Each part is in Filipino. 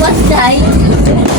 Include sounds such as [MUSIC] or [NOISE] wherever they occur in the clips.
was dying.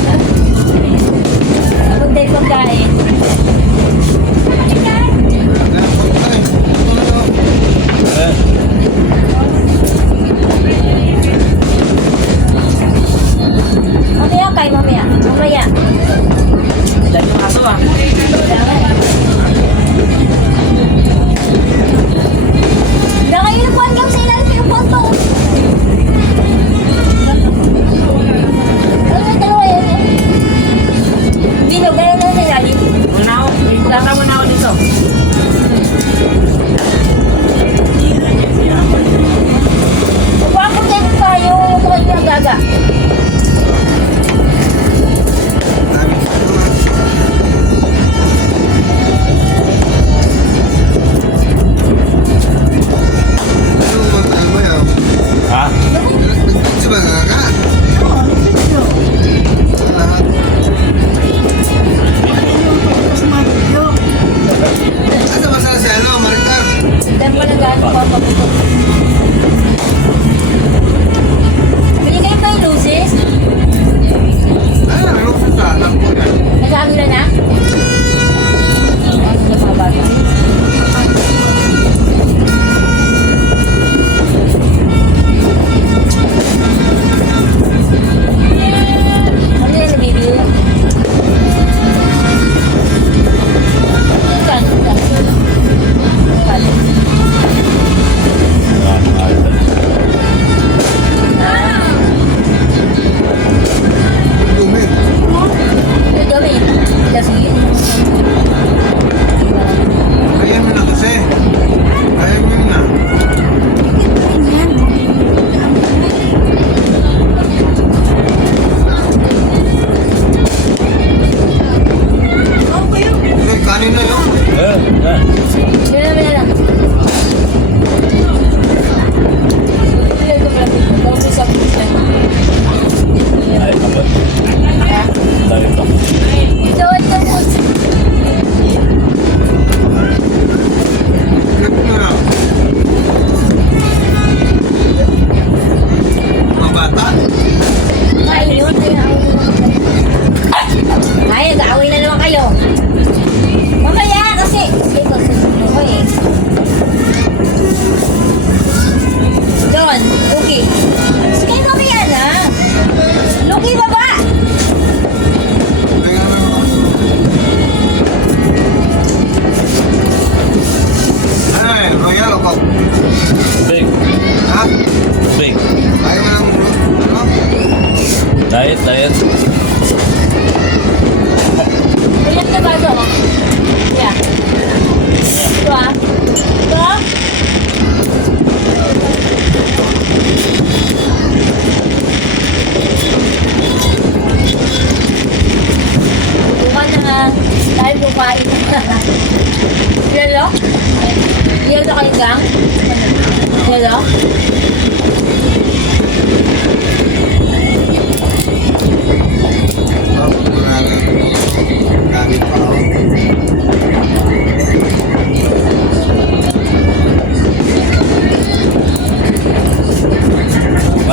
nice, nice.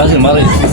这是妈的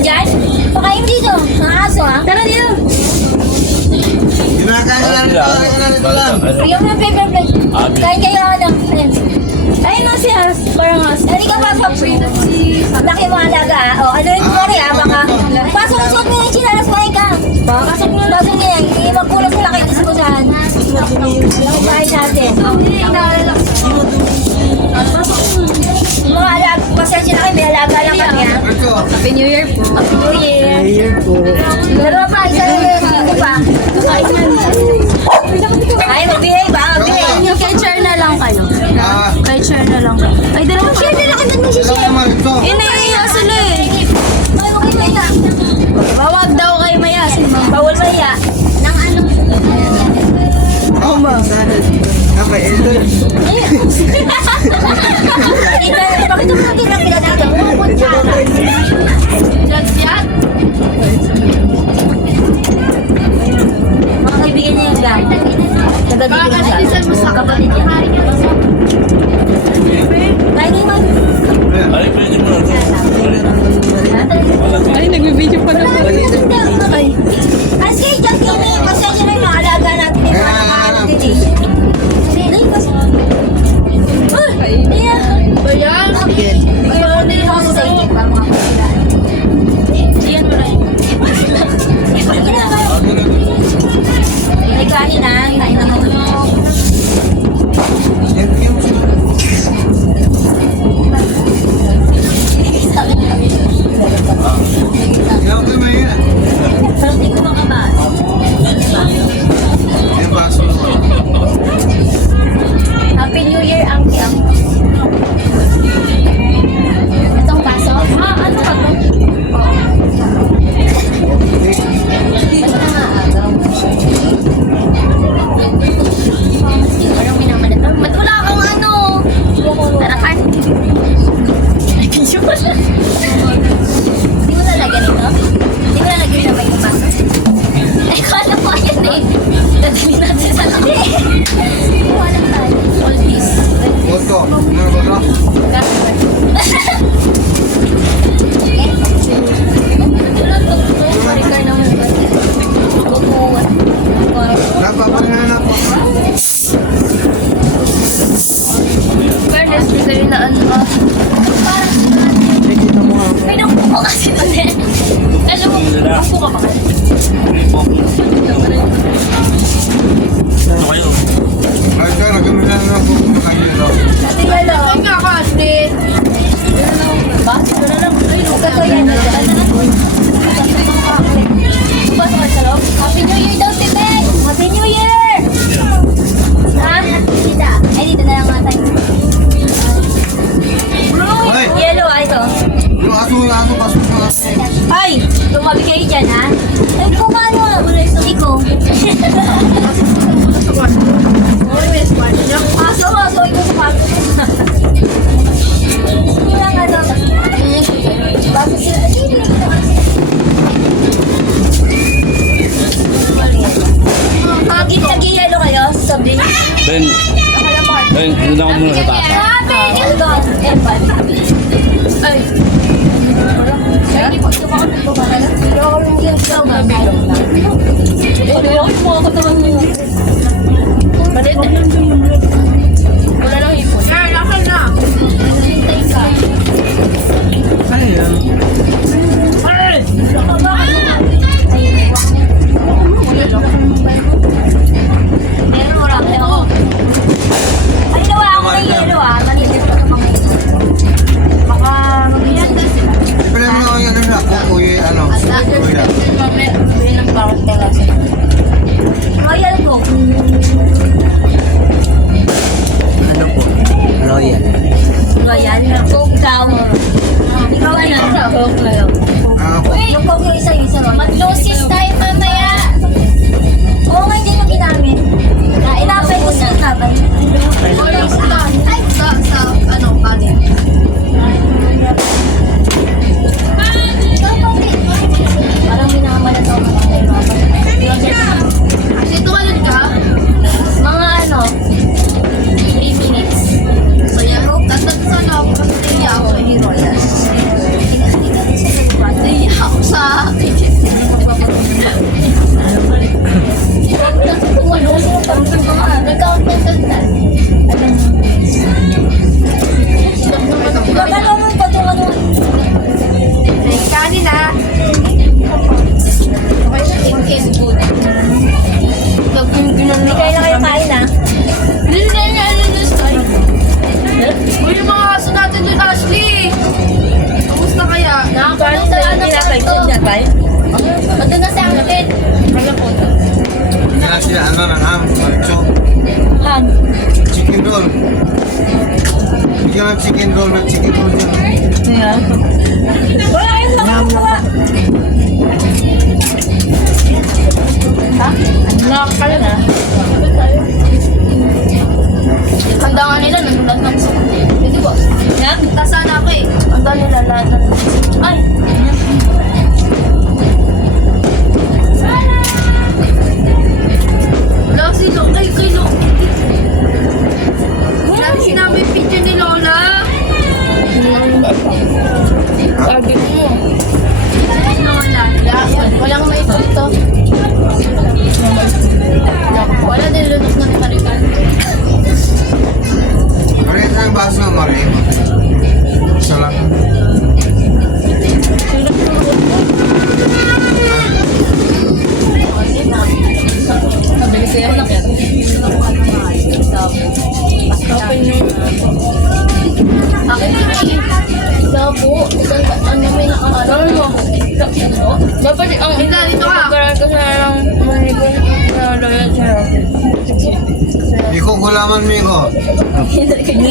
Andyan? Pakain dito. Mga aso, ha? Tara dito! Kinakain na rin ito. Kinakain na rin ito lang. Mo ng paper plate. Kain kayo, ano? Ayan. Ayun na si Has. Parang Has. Erika, pasok. Laki mo alaga, ha? O, ano rin mo rin, ha? Baka. Pasok, suot mo yung chinalas mo, Erika. Pasok mo, pasok mo yan. Hindi magkulang sa laki sa kusahan. Yung bahay natin. Yung mga alaga, pasensya na kayo, may alaga lang kami, ha? Happy New Year po. Happy New Year. Dalawa pa, isa na yung hindi pa. Ay, magbigay ba? Magbigay. Yung kay chair na lang kayo. Ah, Kay chair na lang kayo. Ay, dalawa Share na lang ito mag-share. naman ito. Okay, ito. Kita, pakita mo natin ang pinatita mo. Lagsyan? Mga kaibigan niya yung gang. Nagagigil mo siya. Kapatid niya. Kain niyo man. Ay, pwede mo. Ay, nagbibideo pa na. Ay. Ben, Ben, doon ako muna sa taas. ha? Ano yun? Ay! Yes, yes, yes. Mamaya, ubuhin ng bawang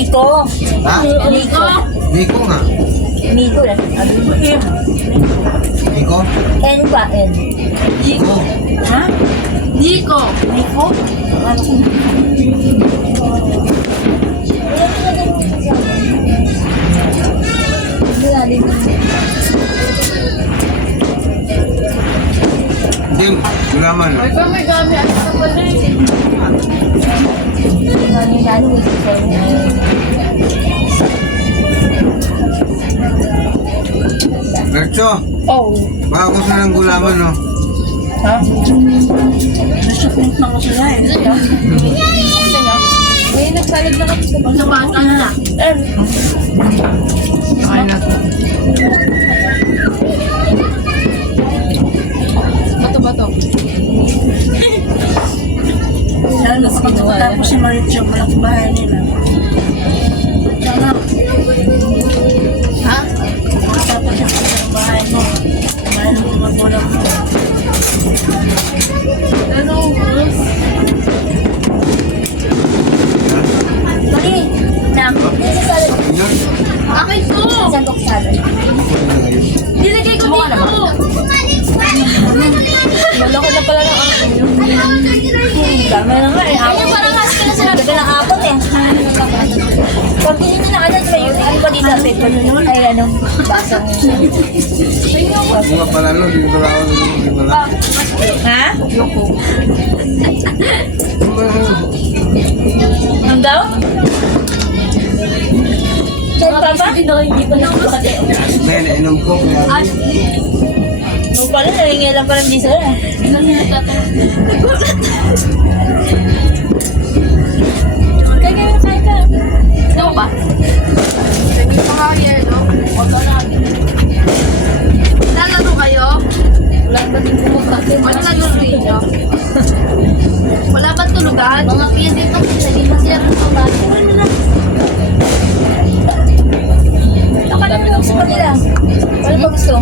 Nico. Miko. nico, nico, Miko nico, Miko lah. nico, N pa N. nico, nico, nico, nico, nico, Yun, laman. Bercho, Oh. bakos na ng gulaman, no? Ha? Gusto ko na ako sila eh. May nagsalag na kasi sa bata na. Kain natin. to. Lalo sa pagkatapos si Maricho, malaking bahay nila. Tama. Ha? Pagkatapos yung pagkatapos bahay mo, bahay ng mga magulang. Ano? Yan. Akin to! Isang tok salad. Nilagay ko dito! Malaki na pala ng akin. Dami na nga eh. Ay, parang husky na sila. Daga ng apot eh. Pag hindi na ano, may ano ba dito? Ay, ano, basang. Mga pala no, hindi ko lang ako hindi ko lang. Ha? Ang daw? Pa ba? Hindi pa nakakate. Men, inom ko. Kaya, Nung pala, naringilan pa ng diesel eh. Kaya kayo, kaya ka. Ito ba? Sabi ko nga yan, no? Lalaro kayo? Wala ba din pumunta? Ano lalaro ninyo? Wala ba tulugan? Mga piyan dito, hindi pa sila pumunta. Ako na lang gusto nila. Ano ba gusto?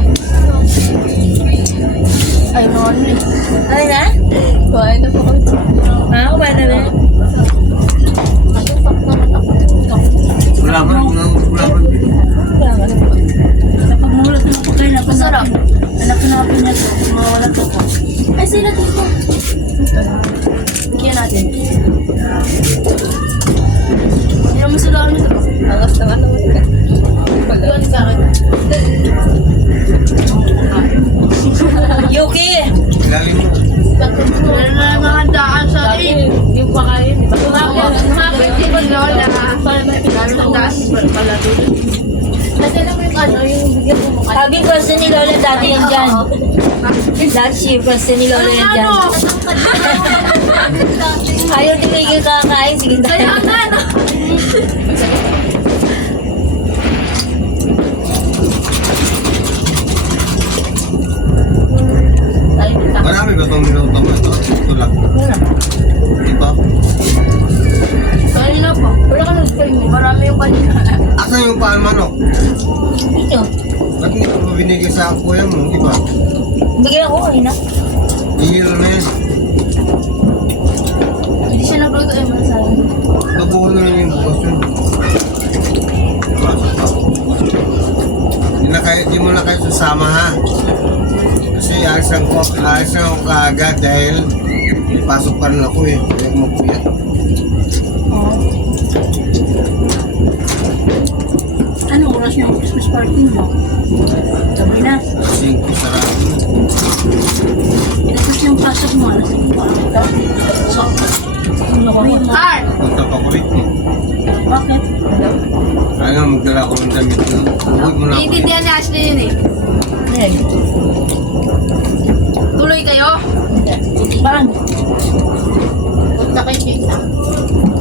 Ay, no, ano. Ano na? Kumain na po kami. Ha? Kumain na ba? wala ba? Wala wala ba? Lalo ng gas. Pala doon. Kasi lang yung ano, yung bigyan mo mukha. Sabi pwesto ni Lola dati yan dyan. Last year, pwesto ni Lola yan dyan. Ano? Ayaw tumigil kakain. Sige, Kaya tayo. [LAUGHS] sa kuya mo? Di ba? Bigyan ako kanina. Ihil na yan. Hindi siya nagluto eh, masasabi. Nabuo na lang yung bukas yun. Pasok pa. Di, na kayo, di mo na kayo sasama ha. Kasi alis ang ko, alis na ako kaagad dahil pasok pa rin ako eh. Kaya kumapuyat. Ano oras yung Party mo? Sabi na, 5 sarado. tapos yung pasok mo, alas 5 pa. Car! Punta pa ko rito. Bakit? Kaya nga magdala ko ng damit ko. Huwag mo na ako. Naiintindihan ni Ashley yun eh. Tuloy kayo? Baan? Punta kayo dito.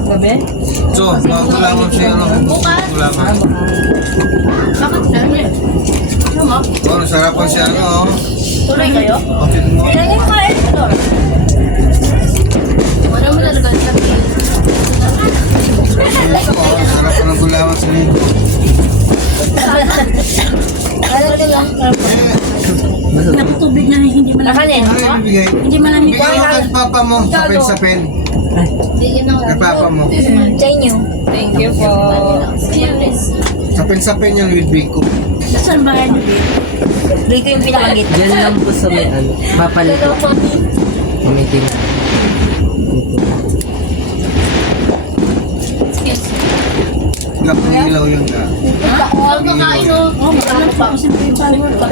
Gabi? So, magulaman siya ano. Magulaman. Bakit sabi? Ano mo? Oh, nasarapan siya ano. oh. Tuloy kayo? Kapit mo. Ilagay mo kain ito. Wala mo talaga sa Oh, sarap ng gulaman sa linggo. Ano ito lang? Napatubig na hindi malamig. Ano? Hindi malamig. Bigay mo kay papa mo. Sapin sapin. Hindi na Kay papa mo. Sa inyo. Thank you po. Serious. Sapin sapin yung with biko. Saan ba kayo nabig? Bigay ko yung pinakagit. Diyan lang po sa may ano, papalito. Kumiting. Nga ilaw yun ka. Huwag kakain o. Oh, magkano pa ako siyempre yung follower ko.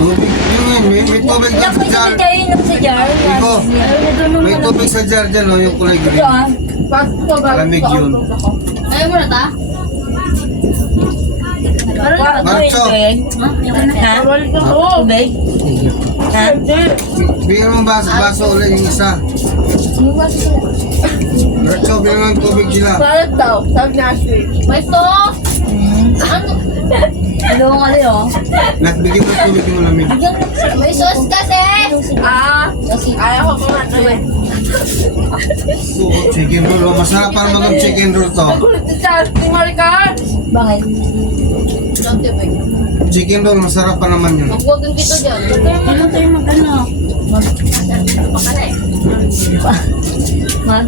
Tubig. Yun. May, may tubig sa jar. hindi kayo inom sa jar. Iko. May tubig sa jar dyan oh, yung kulay green. Malamig yun. Ayaw mo na ta? Marcho. Ha? Ano? Tubig? Ha? Bigyan mo baso, baso ulit yung isa. Sino ba sila? Marcho, bigyan mo ng tubig sila. Salad daw. Sabi ni Ashley. May sauce! Ano? [LAUGHS] Ano nga kayo? Nagbigyan mo ng tubig yung malamig. May sauce kasi! Ah! Kasi Ayaw ko mga ito eh. Oo, chicken roll. oh. Masarap pa naman ng chicken roll to. Nagulit si Charles, ni Maricar. Bakit? Chicken roll, masarap pa naman yun. Magwagan kita dyan. Ano tayo mag ano? Ma,